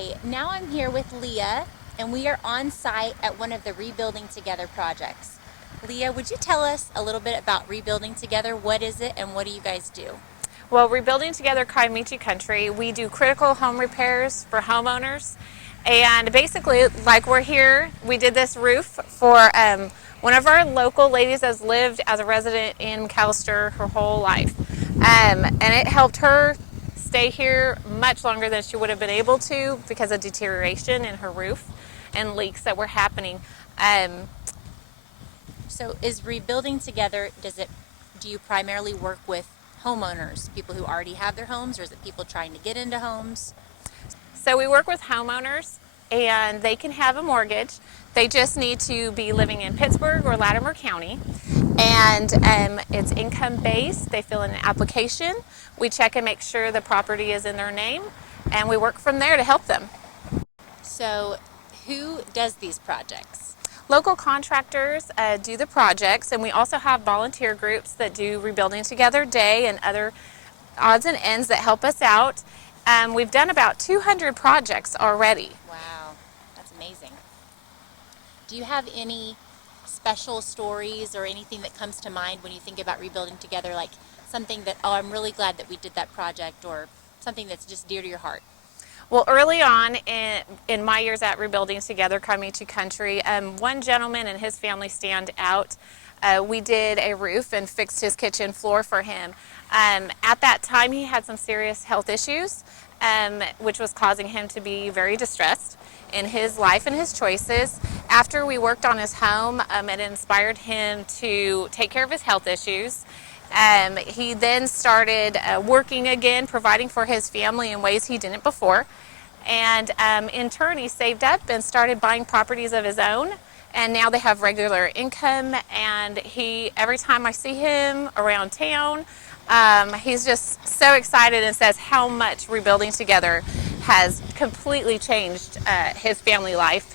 Hi, now I'm here with Leah, and we are on site at one of the Rebuilding Together projects. Leah, would you tell us a little bit about Rebuilding Together? What is it and what do you guys do? Well, Rebuilding Together Kiamichi Country, we do critical home repairs for homeowners. And basically, like we're here, we did this roof for one of our local ladies that's lived as a resident in McAlester her whole life. And it helped her stay here much longer than she would have been able to because of deterioration in her roof and leaks that were happening. So is Rebuilding Together, do you primarily work with homeowners, people who already have their homes, or is it people trying to get into homes? So we work with homeowners and they can have a mortgage. They just need to be living in Pittsburgh or Latimer County. And it's income based. They fill in an application. We check and make sure the property is in their name. And we work from there to help them. So who does these projects? Local contractors do the projects, and we also have volunteer groups that do Rebuilding Together Day and other odds and ends that help us out. We've done about 200 projects already. Wow, that's amazing. Do you have any special stories or anything that comes to mind when you think about Rebuilding Together, like something that, oh, I'm really glad that we did that project, or something that's just dear to your heart? Well, early on in my years at Rebuilding Together Kiamichi Country, one gentleman and his family stand out. We did a roof and fixed his kitchen floor for him. At that time, he had some serious health issues, which was causing him to be very distressed in his life and his choices. After we worked on his home, it inspired him to take care of his health issues. He then started working again, providing for his family in ways he didn't before. And in turn, he saved up and started buying properties of his own. And now they have regular income. And every time I see him around town, he's just so excited and says how much Rebuilding Together has completely changed his family life,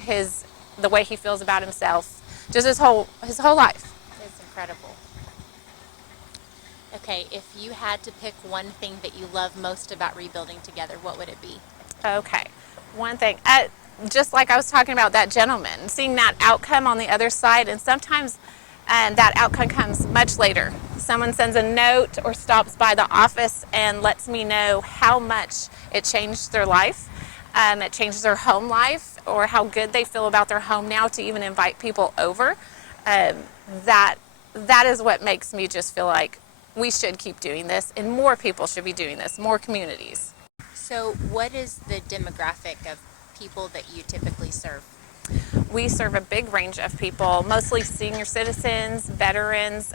the way he feels about himself, just his whole life. It's incredible. Okay, if you had to pick one thing that you love most about Rebuilding Together, what would it be? Okay, one thing, just like I was talking about that gentleman, seeing that outcome on the other side, and sometimes that outcome comes much later. Someone sends a note or stops by the office and lets me know how much it changed their life. It changes their home life, or how good they feel about their home now to even invite people over. That is what makes me just feel like we should keep doing this, and more people should be doing this, more communities. So what is the demographic of people that you typically serve? We serve a big range of people, mostly senior citizens, veterans,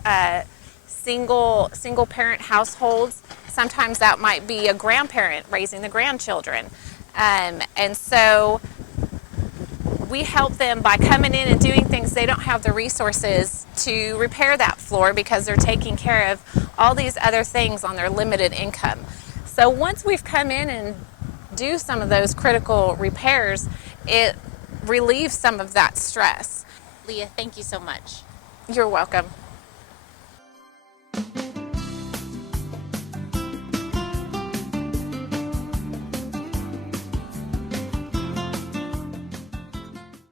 single parent households. Sometimes that might be a grandparent raising the grandchildren. And so we help them by coming in and doing things. They don't have the resources to repair that floor because they're taking care of all these other things on their limited income. So once we've come in and do some of those critical repairs, it relieves some of that stress. Leah, thank you so much. You're welcome.